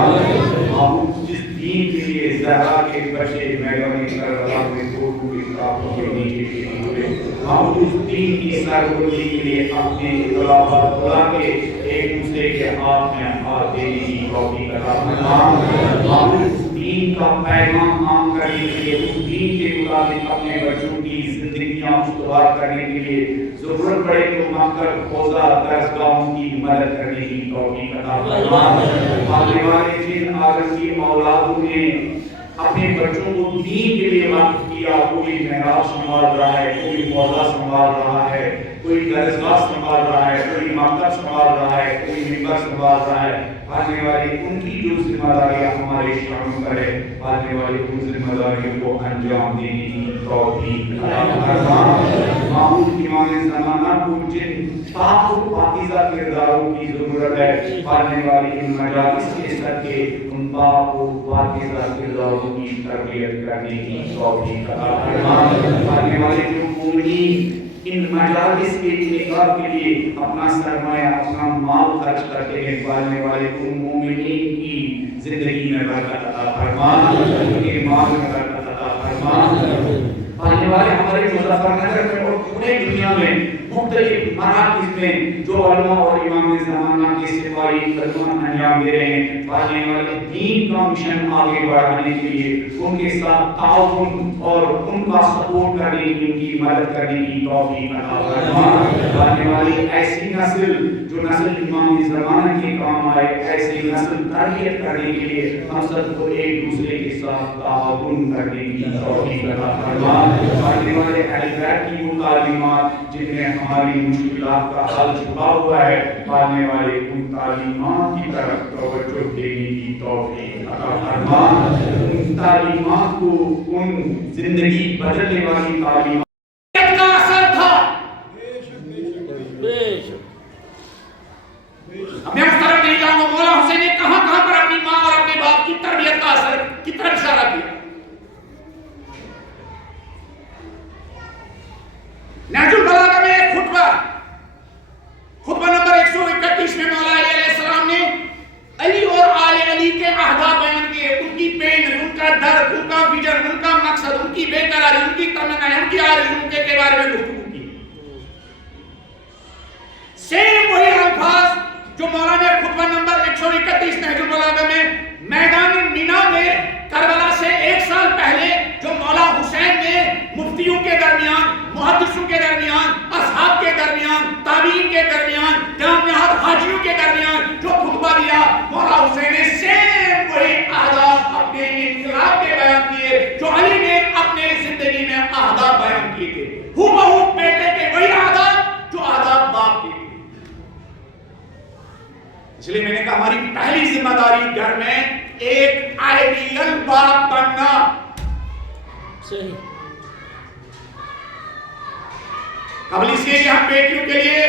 معبود جس دین کے لیے زہرا کے بچے میدان کربلا میں دو کے کافروں کے نیچے شہید ہوئے، معبود اس دین کی سربلندی کے لیے اپنے اطلاعات بلا کے ایک دوسرے کے ہاتھ میں ہاتھ دینے کی توفیق عطا فرما۔ معبود اس دین کا پیغام عام کرنے کے لیے، اس دین کے مطابق اپنے بچوں کی زندگیاں استوار کرنے کے لیے ضرورت پڑے تو مکتب، حوزہ، درسگاہوں کی مدد کرنے کی توفیق عطا فرما۔ آنے والے جن آدم کی اولادوں نے اپنے بچوں کو دین کے لیے وقف کیا، کوئی محراب سنبھال رہا ہے، کوئی حوزہ سنبھال رہا ہے، کوئی درسگاہ سنبھال رہا ہے، کوئی مکتب سنبھال رہا ہے، کوئی منبر سنبھال رہا ہے، آنے والے ان کی جو ذمہ داریاں ہمارے شامل پر ہے، آنے والے ان ذمہ داریوں کو انجام دینے کی توفیق عطا فرما۔ معبود امام زمانہ کو جن پاک و پاکیزہ کرداروں کی ضرورت ہے، آنے والی ان مجالس کے صدقے ان پاک و پاکیزہ کرداروں کی تربیت کرنے کی توفیق عطا فرما۔ آنے والے جو مومنین ان مجالس کے انعقاد کے لیے اپنا سرمایہ، اپنا مال خرچ کرتے ہیں، پالنے والے ان مومنین کی زندگی میں برکت عطا فرما، ان کے مال میں برکت عطا فرما۔ پالنے والے ہمارے مظفر نگر میں اور پورے دنیا میں مختلف مراکز میں جو علماء اور امام زمانہ کے سپاہی خدمات انجام دے رہے ہیں، پالنے والے دین کا مشن آگے بڑھانے کے لیے ان کے ساتھ تعاون اور ان کا سپورٹ کرنے کی، ان کی مدد کرنے کی توفیق عطا فرما۔ پالنے والی ایسی نسل جو نسل امام زمانہ کے کام آئے، ایسی نسل تربیت کرنے کے لیے ہم سب کو ایک دوسرے کے ساتھ تعاون کرنے کی توفیق عطا فرما۔ پالنے والے اہل بیت کی وہ تعلیمات جن میں ہماری مشکلات کا حل چھپا ہوا ہے، پالنے والے ان تعلیمات کی طرف توجہ دینے کی توفیق عطا فرما۔ ان تعلیمات کو، ان زندگی بدلنے والی تعلیمات کا اثر تھا۔ اب میں اس طرف نہیں جاؤں گا، مولا حسین نے کہاں کہاں پر اپنی ماں اور اپنے باپ کی تربیت کا اثر کی طرف اشارہ کیا۔ نہج البلاغہ میں ایک خطبہ نمبر 131 میں مولا علی علیہ السلام نے علی اور آل علی کے اہداف بیان کیے، ان کی پین، ان کا درد، ان کا ویژن، ان کا مقصد، ان کی بے قراری، ان کی تمنا، ان کی آرزو کے بارے میں گفتگو کی۔ سیم وہی الفاظ جو مولا نے خطبہ نمبر 131 نہج البلاغہ میں میدان مینا میں کربلا سے 1 سال پہلے جو مولا حسین نے مفتیوں کے درمیان، محدثوں کے درمیان، اصحاب کے درمیان، تابعین کے درمیان، جام نہاد حاجیوں کے درمیان جو خطبہ دیا، مولا حسین نے سیم وہی اہداف اپنے انقلاب کے بیان کیے جو علی نے اپنے زندگی میں اہداف بیان کیے تھے۔ ہو بہو بیٹے کے وہی اہداف جو اہداف باپ کے تھے۔ اس لیے میں نے کہا ہماری پہلی ذمہ داری گھر میں ایک آئیڈیل باپ بننا۔ صحیح۔ قبل اس لیے کہ ہم بیٹیوں کے لیے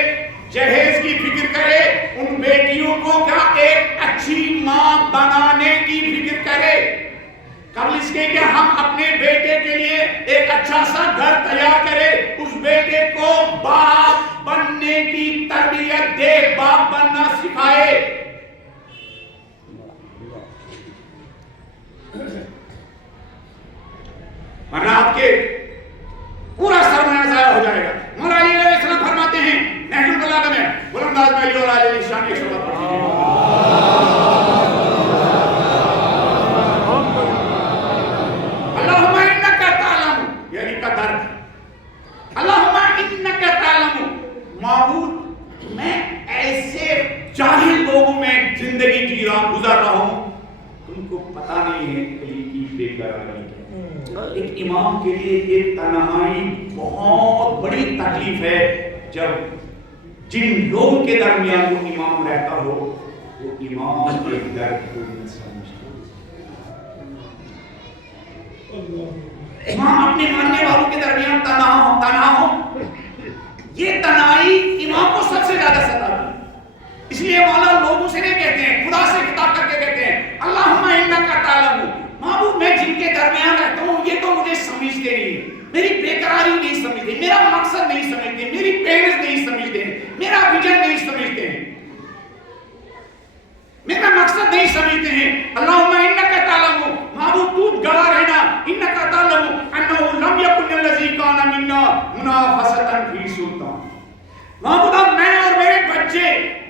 جہیز کی فکر کریں، ان بیٹیوں کو کیا ایک اچھی ماں بنانے کی فکر کرے۔ قبل اس کے کہ ہم اپنے بیٹے کے لیے ایک اچھا سا گھر تیار کریں، اس بیٹے کو باپ بننے کی تربیت دے، باپ بننا سکھائے۔ ورنہ آپ کے پورا سرمایہ ضائع ہو جائے گا۔ مولا علی علیہ السلام فرماتے ہیں نہج البلاغہ میں، بلنداز میں علی اور علی شان کی شبت پڑھتے ہیں، اللہم انکا تعلم، یعنی کا درد، اللہم انکا تعلم، معبود میں ایسے جاہل لوگوں میں زندگی جی رہا گزر رہا ہوں، تم کو پتہ نہیں ہے علی کی بے قراری۔ ایک امام کے لیے یہ تنہائی بہت بڑی تکلیف ہے، جب جن لوگوں کے درمیان وہ امام رہتا ہو وہ امام کے درد کو نہیں سمجھتا۔ امام اپنے ماننے والوں کے درمیان تنہا ہو، یہ تنہائی امام کو سب سے زیادہ ستاتی ہے۔ اس لیے مولا لوگوں سے نہیں کہتے ہیں، خدا سے خطاب کر کے کہتے ہیں اللہم انکا تعلم، معبود میں جن کے درمیان رہتا ہوں یہ تو مجھے سمجھتے نہیں، میری بے قراری نہیں سمجھتے، میرا مقصد نہیں سمجھتے، میری پینس نہیں سمجھتے، میرا ویژن نہیں سمجھتے ہیں، میرا مقصد نہیں سمجھتے ہیں۔ اللہم انکا تعلم، معبود تو گواہ رہنا، انکا تعلم انہ لم یکن الذی کان منا منافسۃ فی سلطان، معبود میں اور میرے بچے،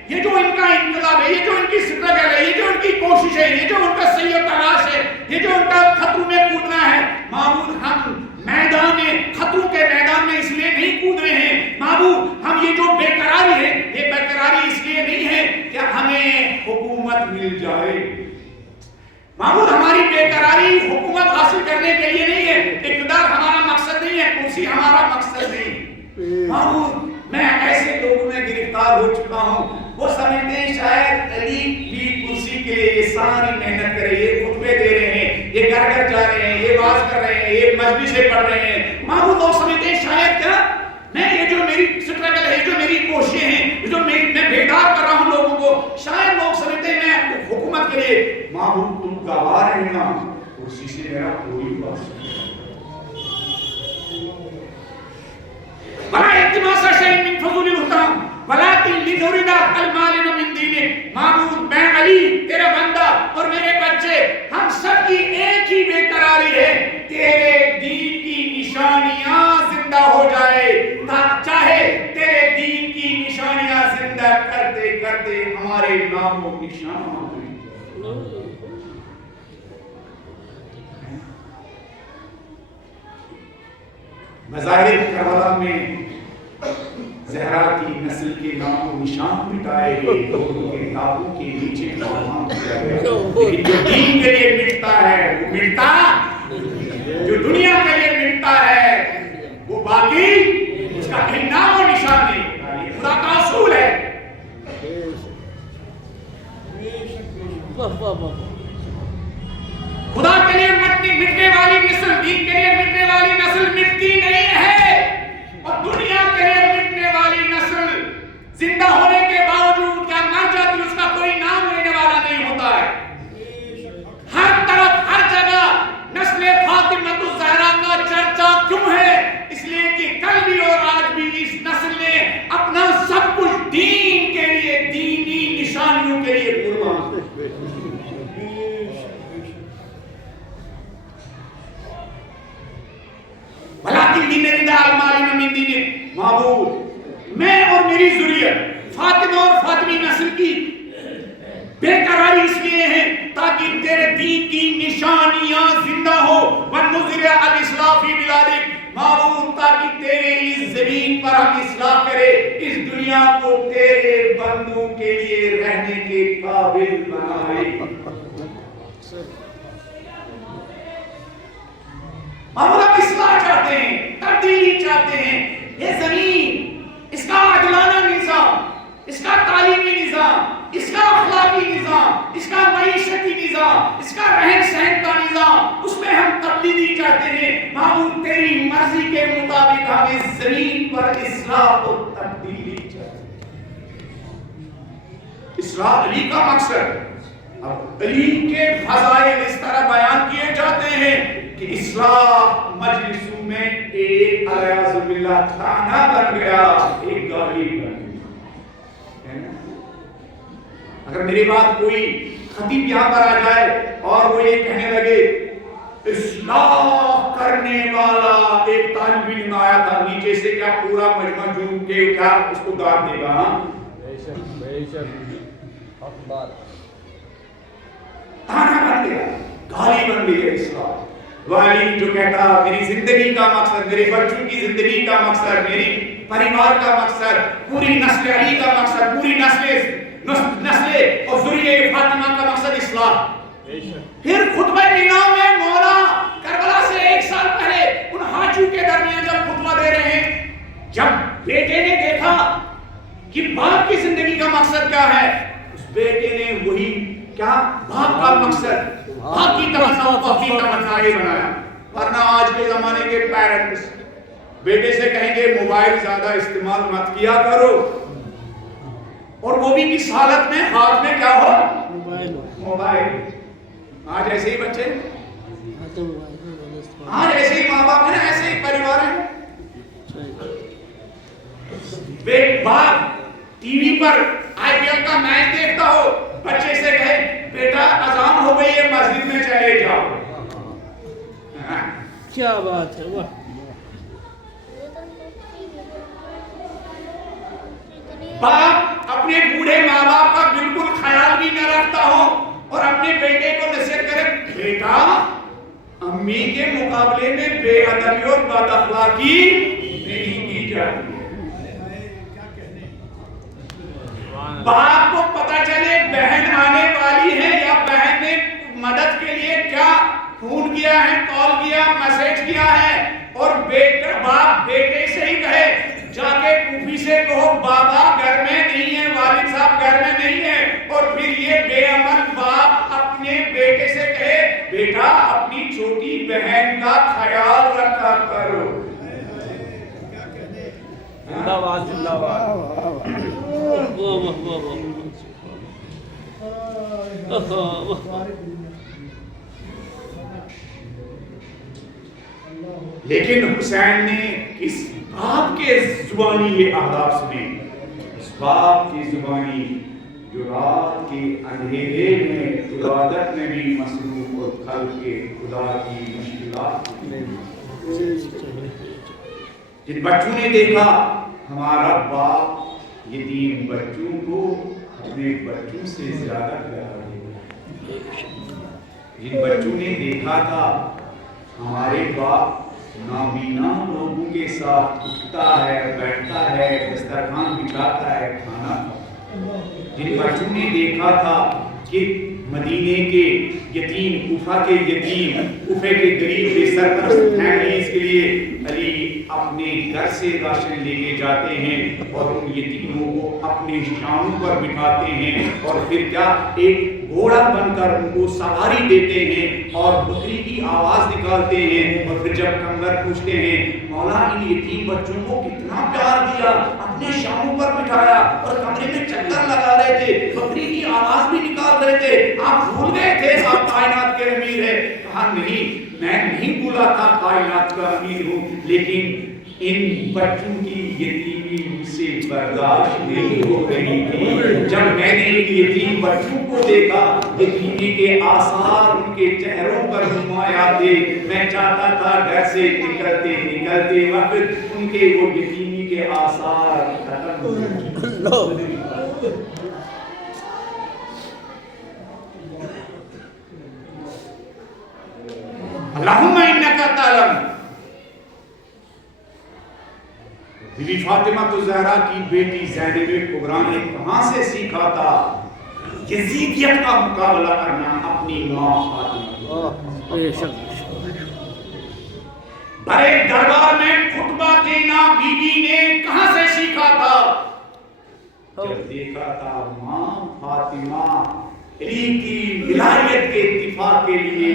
یہ جو ان کا انقلاب ہے، یہ جو ان کی سٹرگل ہے، یہ جو ان کی کوشش ہے، یہ جو ان کا سعی و تلاش ہے، یہ جو ان کا خطروں میں کودنا ہے، معبود ہم میدان خطروں کے میدان میں اس لیے نہیں کود رہے ہیں، معبود ہم یہ جو بے قراری ہے، یہ بے قراری اس لیے نہیں ہے کہ ہمیں حکومت مل جائے، معبود ہماری بے قراری حکومت حاصل کرنے کے لیے نہیں ہے، اقتدار ہمارا مقصد نہیں ہے، کرسی ہمارا مقصد نہیں، معبود میں ایسے لوگوں میں گرفتار ہو چکا ہوں، وہ سمجھتے ہیں شاید علی کی کرسی کے لیے یہ ساری محنت کرے، یہ خطبے دے رہے ہیں، یہ گھر گھر جا رہے ہیں، یہ واز کر رہے ہیں، یہ مجلسیں پڑھ رہے ہیں، معبود لوگ سمجھتے ہیں شاید کیا میں یہ جو میری سٹرگل ہے، جو میری کوششیں ہیں، جو میں بیدار کر رہا ہوں لوگوں کو، شاید لوگ سمجھتے ہیں میں حکومت کے لیے، معبود تم گواہ رہنا، کرسی سے میرا کوئی بات نہیں، وَلَا اِلْتِمَاسَ شَيْءٍ مِّن فَضْلِ الْحُكَمِ وَلَٰكِن لِنُرِيدَ الْمَالِنَ مِن دِينِهِ، معبود میں علی تیرا بندہ اور میرے بچے، ہم سب کی ایک ہی بے قراری ہے، تیرے دین کی نشانیاں زندہ ہو جائے، چاہے تیرے دین کی نشانیاں زندہ کرتے کرتے ہمارے نام و نشان ہو جائے۔ مظاہر کربلا میں زہرا کی نسل کے نام و نشان مٹائے گئے، لوگوں کے تابو کے نیچے قربان کیا گیا، لیکن جو دین کے لیے مٹتا ہے وہ مٹتا، جو دنیا کے لیے مٹتا ہے وہ باقی اس کا کہیں نام و نشان نہیں، یہ خدا کا اصول ہے۔ خدا کے لیے مٹنے والی نسل، دین کے لیے مٹنے والی نسل مٹتی نہیں ہے، اور دنیا کے لیے مٹنے والی نسل زندہ ہونے کے باوجود کیا مر جاتی، اس کا کوئی نام لینے والا نہیں ہوتا ہے۔ ہر طرف ہر جگہ نسل فاطمہ الزہرا کا چرچا کیوں ہے؟ اس لیے کہ کل بھی اور آج بھی اس نسل نے اپنا سب کچھ دین کے لیے، دینی نشانیوں کے لیے قربان کیا۔ وَلَٰكِن لِنُرِيدَ الْمَالِنَ مِن دِينِهِ، معبود میں اور میری ذریت فاطمہ اور فاطمی نسل کی بے قراری اس لیے ہے تاکہ تیرے دین کی نشانیاں زندہ ہو، وَنُظْهِرَ الْإِسْلَامَ فِي بِلَادِكَ، معبود تاکہ تیرے اس زمین پر ہم اصلاح کرے، اس دنیا کو تیرے بندوں کے لیے رہنے کے قابل بنائے۔ معبود ہم اصلاح چاہتے ہیں، تبدیلی چاہتے ہیں، یہ زمین، اس کا عدلانہ نظام، اس کا تعلیمی نظام، اس کا اخلاقی نظام، اس کا معیشتی نظام، اس کا رہن سہن کا نظام، اس میں ہم تبدیلی چاہتے ہیں۔ معبود تیری مرضی کے مطابق ہم اس زمین پر اصلاح اور تبدیلی چاہتے ہیں۔ اصلاح علی کا مقصد، اب علی کے فضائل اس طرح بیان کیے جاتے ہیں کہ اصلاح مجلسوں میں ایک اعوذ باللہ تھانہ بن گیا، ایک گالی بن گیا۔ اگر میری بات کوئی خطیب یہاں پر آ جائے اور وہ یہ کہنے لگے اصلاح کرنے والا ایک طالب علم آیا تھا، نیچے سے کیا پورا مجمع جھوم کے کیا اس کو داد دے گا؟ بے شک اخبار تانا بن گیا، گالی بن گئی ہے اصلاح۔ والی جو کہتا میری زندگی کا مقصد، میرے بچوں کی زندگی کا مقصد، میری پریوار کا مقصد، پوری نسل علی کا مقصد، پوری نسل اور ذریہ فاطمہ کا مقصد اصلاح۔ پھر خطبہ مینا میں مولا کربلا سے 1 سال پہلے ان حاجیوں کے درمیان جب خطبہ دے رہے ہیں، جب بیٹے نے دیکھا کہ باپ کی زندگی کا مقصد کیا ہے، اس بیٹے نے وہی کیا باپ کا مقصد، باپ کی تمنا کو اپنی تمنا یہ بنایا۔ ورنہ آج کے زمانے کے پیرنٹس بیٹے سے کہیں گے موبائل زیادہ استعمال مت کیا کرو، اور وہ بھی کس حالت میں، ہاتھ میں کیا ہو؟ موبائل۔ آج ایسے ہی بچے، آج ایسے ہی ماں باپ ہیں، ایسے ہی پریوار ہیں۔ باپ ٹی وی پر IPL کا میچ دیکھتا ہو، بچے سے کہے بیٹا اذان ہو گئی ہے مسجد میں چلے جاؤ۔ کیا بات ہے، واہ! باپ اپنے بوڑھے ماں باپ کا بالکل خیال بھی نہ رکھتا ہو اور اپنے بیٹے کو نصیحت کرے بیٹا امی کے مقابلے میں بے ادبی اور بد اخلاقی نہیں کی جاتی۔ باپ کو پتا چلے بہن آنے والی ہے یا بہن نے مدد کے لیے کیا فون کیا ہے، کال کیا، میسج کیا ہے، اور باپ بیٹے سے ہی کہے جا کے پھوپھی سے کہو بابا گھر میں نہیں ہے، والد صاحب گھر میں نہیں ہے، اور پھر یہ بے عمل باپ اپنے بیٹے سے کہے بیٹا اپنی چھوٹی بہن کا خیال رکھا کرو۔ زندہ باد، زندہ باد۔ لیکن حسین نے اس باپ کے زبانی یہ آداب سنے، اس باپ کی زبانی جو رات کے اندھیرے میں عبادت میں بھی مصروف اور خلق کے خدا کی مشکلات میں جن بچوں نے دیکھا ہمارا باپ یتیم بچوں کو اپنے بچوں سے زیادہ پیار دیتا، جن بچوں نے دیکھا تھا ہمارے باپ نابینا لوگوں کے ساتھ اٹھتا ہے، بیٹھتا ہے، دسترخوان بچھاتا ہے، کھانا کھاتا، جن بچوں نے دیکھا تھا کہ مدینے کے یتیم، کوفہ کے یتیم، کوفے کے غریب بے سرپرست فیملیز کے لیے علی اپنے گھر سے راشن لے کے جاتے ہیں اور ان یتیموں کو اپنے شانوں پر بٹھاتے ہیں، اور پھر کیا ایک گھوڑا بن کر ان کو سواری دیتے ہیں اور بکری کی آواز نکالتے ہیں، اور پھر جب کمبر پوچھتے ہیں مولا ان یتیم بچوں کو کتنا پیار دیا، اپنے شانوں پر بٹھایا اور کمرے میں چکر لگا رہے تھے، بکری کی آواز بھی نکال رہے تھے، آپ بھول گئے تھے آپ کائنات کے امیر ہیں؟ کہا نہیں، میں نہیں بھولا تھا کائنات کا امیر ہوں، لیکن ان بچوں کی یتیمی مجھ سے برداشت نہیں ہو رہی تھی۔ جب میں نے ان یتیم بچوں کو دیکھا، یتیمی کے آثار ان کے چہروں پر نمایاں تھے، میں چاہتا تھا گھر سے نکلتے وقت ان کے وہ یتیمی کے آثار ختم ہو جائیں۔ اللہم انکا تعلم، بی بی فاطمہ الزہرا کی بیٹی زینب کبریٰ نے کہاں سے سیکھا تھا یزیدیت کا مقابلہ کرنا؟ اپنی ماں فاطمہ۔ بڑے دربار میں خطبہ دینا بی بی نے کہاں سے سیکھا تھا؟ جب دیکھا تھا ماں فاطمہ علی کی ولایت کے اتفاق کے لیے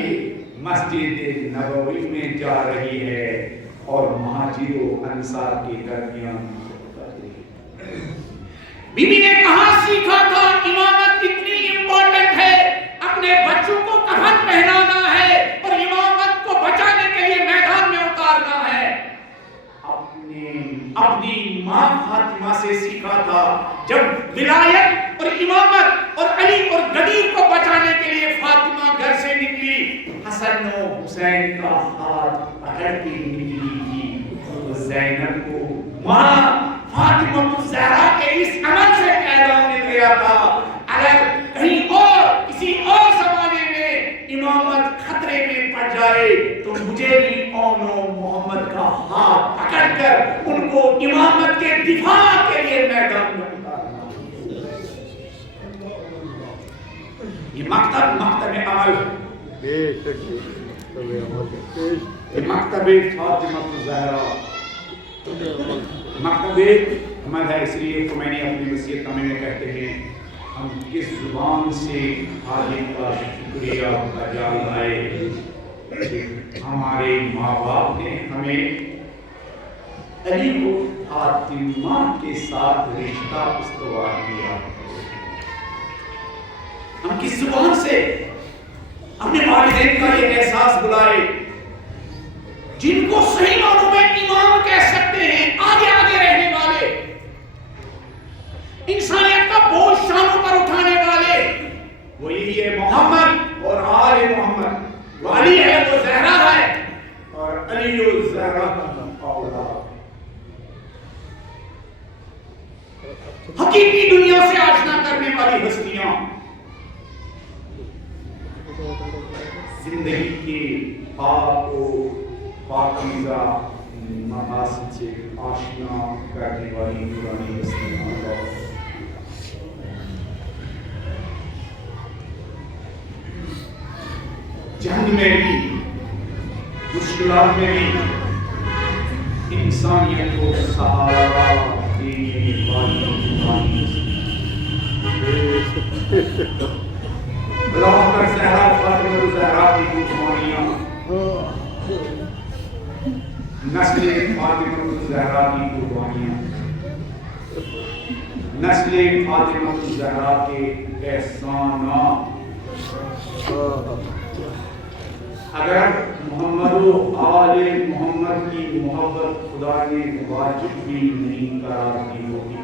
مسجد نبوی میں جا رہی ہے اور مہاجر و انصار کے درمیان بی بی نے کہاں سیکھا تھا امامت اتنی امپورٹنٹ ہے؟ اپنے بچوں کو کفن پہنانا ہے اور امامت کو بچانے کے لیے میدان میں اتارنا ہے. اپنی ماں فاطمہ سے سیکھا تھا. جب ولایت اور امامت اور علی اور غدیر کو بچانے کے لیے فاطمہ گھر سے نکلی، حسن و حسین کا ہاتھ پکڑ کے نکلی تھی. زینب کو ماں فاطمہ الزہرا کے اس عمل سے پیغام مل گیا تھا. اگر کہیں اور کسی اور زمانے میں امامت خطرے میں پڑ جائے تو مجھے بھی اون و محمد کا ہاتھ پکڑ کر ان کو امامت کے دفاع کے لیے میدان میں اتارنا. یہ مکتب عمل، یہ مکتب فاطمہ الزہرا مکتب عمل ہے. اس لیے خمینی اپنی وصیت نامے میں کہتے ہیں ہم کس زبان سے خالق کا شکریہ ادا لائے. ہمارے ماں باپ نے ہمیں علی و فاطمہ کے ساتھ رشتہ استوار کیا. ہم کس زبان سے اپنے والدین کا یہ احساس بلائے جن کو صحیح معنوں میں امام کہہ سکتے ہیں، آگے آگے رہنے والے، انسانیت کا بوجھ شانوں پر اٹھانے والے. وہی ہے محمد اور آل محمد. وہ علی ہے، وہ زہرا ہے، اور علی و زہرا کا اولاد. حقیقی دنیا سے آشنا کرنے والی ہستیاں زندگی کے پاک و پاکیزہ مقاصد سے آشنا کرنے والی نورانی ہستیاں. جنگ میں بھی، مشکلات میں بھی انسانیت کو سہارا دینے والی نورانی اللہ پر زہرا فاطمہ الزہرا کی قربانیاں، نسل فاطمہ الزہرا کی قربانیاں، نسل فاطمہ الزہرا کے احسانات. اگر محمد و آل محمد کی محبت خدا نے واجب بھی نہیں قرار دی ہوگی،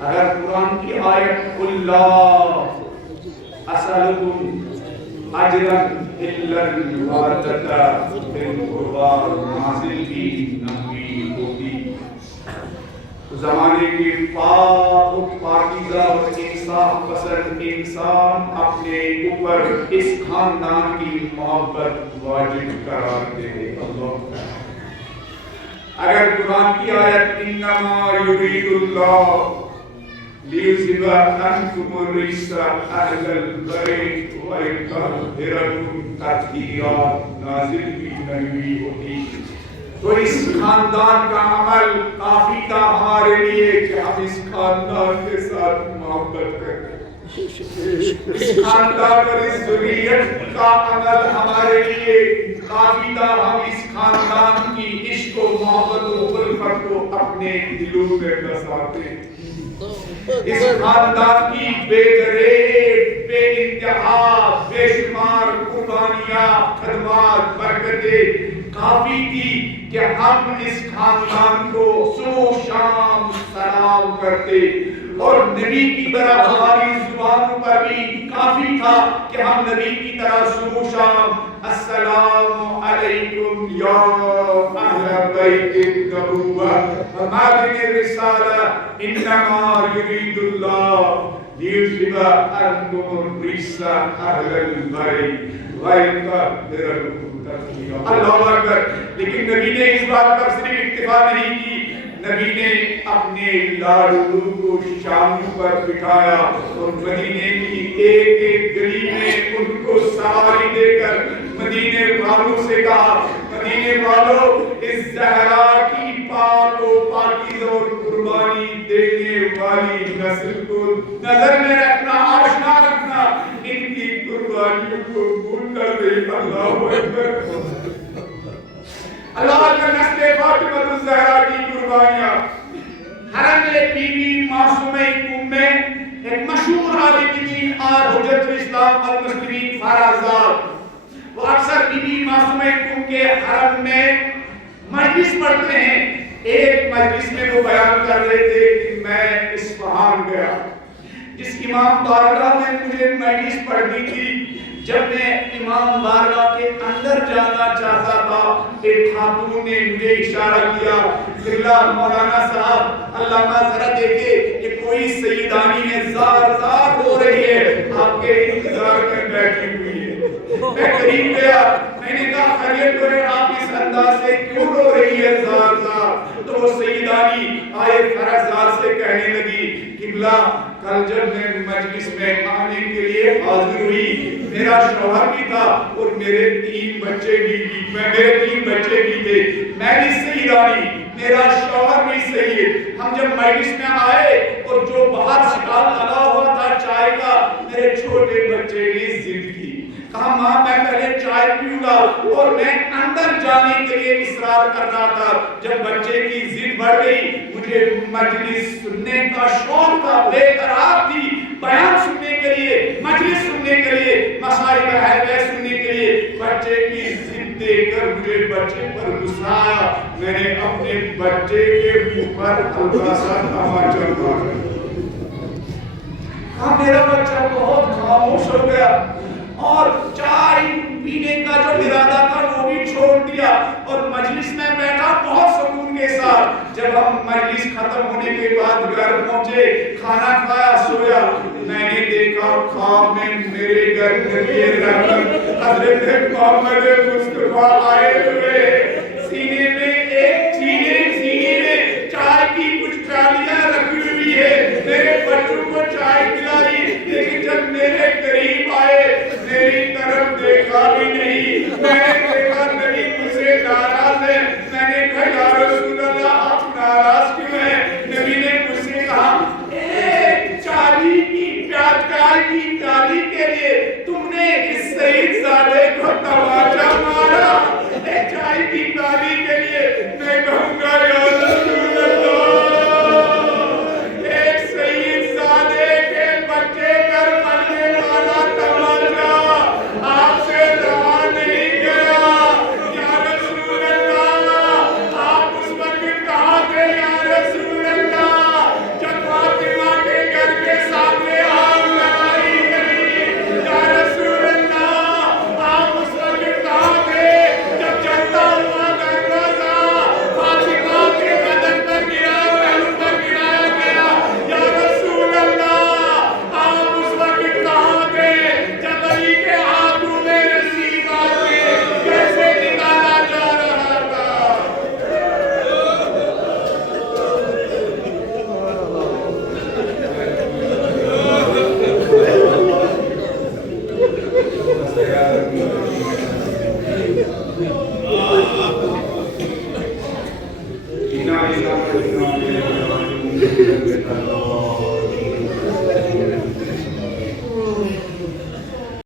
اگر قرآن کی آیت قل لا اسألکم اجرا الا الوالدۃ بالقربى نازل بھی نہ ہوئی ہوتی، زمانے کے پاک و پاکیزہ اور انصاف پسند انسان اپنے اوپر اس خاندان کی محبت واجب قرار دے. اللہ اگر قرآن کی آیت انما یرید اللہ لیذہب عنکم الرجس اہل البیت ویطہرکم تطہیرا نازل بھی نہیں ہوئی ہوتی، تو اس خاندان کا عمل کافی تھا ہمارے لیے کہ ہم اس خاندان کے ساتھ محبت کریں. اس خاندان اور اس ذریت کا عمل ہمارے لیے کافی تھا ہم اس خاندان کی عشق و محبت و الفت کو اپنے دلوں میں بساتے. اس خاندان کی بے دریغ، بے انتہا، بے شمار قربانیاں، خدمات، برکتیں کافی تھی کہ ہم اس خاندان کو صبح شام سلام کرتے، اور نبی کی طرح ہماری زبانوں پر بھی کافی تھا کہ ہم نبی کی طرح صبح شام السلام علیکم یا اہل بیت النبوہ ومعدن الرسالہ انما یرید اللہ لیذہب عنکم الرجس اہل البیت ویطہرکم تطہیرا. اللہ اکبر. لیکن نبی نے اس بات پر صرف اکتفا نہیں کی، نبی نے اپنے لاڈلو کو شاموں پر بٹھایا اور مدینے کی ایک ایک گلی میں ان کو سواری دے کر مدینے والوں سے کہا، مدینے والوں اس زہرا کی پاک و پاکیزہ اور قربانی دینے والی نسل کو نظر میں رکھنا، آشنا رکھنا، ان کی قربانیوں کو بھولنا نہیں. اللہ اکبر. اللہ کا نسل فاطمہ الزہرا کی قربانیاں. حرم بی بی معصومہ کم میں ایک مشہور عالم دین اور حجت الاسلام والمسلمین فارازاد وہ اکثر بی بی معصومہ کم کے حرم میں مجلس پڑھتے ہیں. ایک مجلس میں وہ بیان کر رہے تھے کہ میں اصفہان گیا. جس امام بارگاہ میں مجھے مجلس پڑھنی تھی، جب میں امام بارگاہ کے اندر جانا چاہتا تھا، ایک خاتون نے مجھے اشارہ کیا، قبلہ مولانا صاحب علامہ ذرا دیکھے کہ کوئی سیدانی ہے زار زار رو رہی ہے، آپ کے انتظار میں بیٹھی ہوئی ہے. میں قریب گیا، میں نے کہا خیریت تو ہے، آپ اس انداز سے کیوں رو رہی ہے زار زار؟ تو وہ سیدانی آئے فرزاد سے کہنے لگی، قبلہ کل جب میں مجلس میں آنے کے لیے حاضر ہوئی، میرا شوہر بھی تھا اور میرے 3 بچے بھی تھے. میں بھی سیدانی، میرا شوہر بھی سید. ہم جب مجلس میں آئے اور جو باہر سٹال لگا ہوا تھا چائے کا، میرے چھوٹے بچے نے ضد کی، کہا ماں میں پہلے چائے پیوں گا، اور میں اندر جانے کے لیے اصرار کر رہا تھا. جب بچے کی ضد بڑھ گئی، مجھے مجلس سننے کا شوق تھا، بے قرار تھی بیان سننے کے لیے، مجلس سننے کے لیے، مسائل اہل بیت سننے کے لیے. بچے کی ضد دیکھ کر مجھے بچے پر غصہ آیا، میں نے اپنے بچے کے منہ پر ہلکا سا تماچا مارا. میرا بچہ بہت خاموش ہو گیا اور چائے پینے کا جو ارادہ تھا وہ بھی چھوڑ دیا اور مجلس میں بیٹھا بہت سکون کے ساتھ. جب ہم مجلس ختم ہونے کے بعد گھر پہنچے، کھانا کھایا، سویا، میں نے دیکھا خواب میں میرے گھر نبی رحمت حضرت محمد مصطفیٰ آئے ہوئے، سینے میں چائے کی کچھ پیالیاں رکھی ہوئی ہے، میرے بچوں کو چائے پلائی، لیکن جب میرے قریب آئے میری طرف دیکھا بھی نہیں. میں نے دیکھا نبی مجھ سے ناراض ہے. میں نے کہا یا رسول اللہ آپ ناراض کیوں ہیں؟ نبی نے مجھ سے کہا ایک چائے کی پیالی کے لیے تم نے اس سید زادے کو تماچا مارا. ایک چائے کی پیالی کے لیے میں کہوں گا یا رسول اللہ، ایک سید زادے کے بچے پر پڑنے والا تماچا آپ سے رہا نہیں گیا. یا رسول اللہ آپ اس وقت کہاں تھے؟ یا رسول اللہ جب فاطمہ کے گھر کے سامنے آگ لگائی گئی. یا رسول اللہ آپ اس وقت کہاں تھے جب جلتا ہوا دروازہ فاطمہ کے بدن پر گرا، پہلو پر گرایا گیا. یا رسول اللہ آپ اس وقت کہاں تھے جب علی کے ہاتھوں میں رسی باندھ کے کیسے نکالا جا رہا تھا؟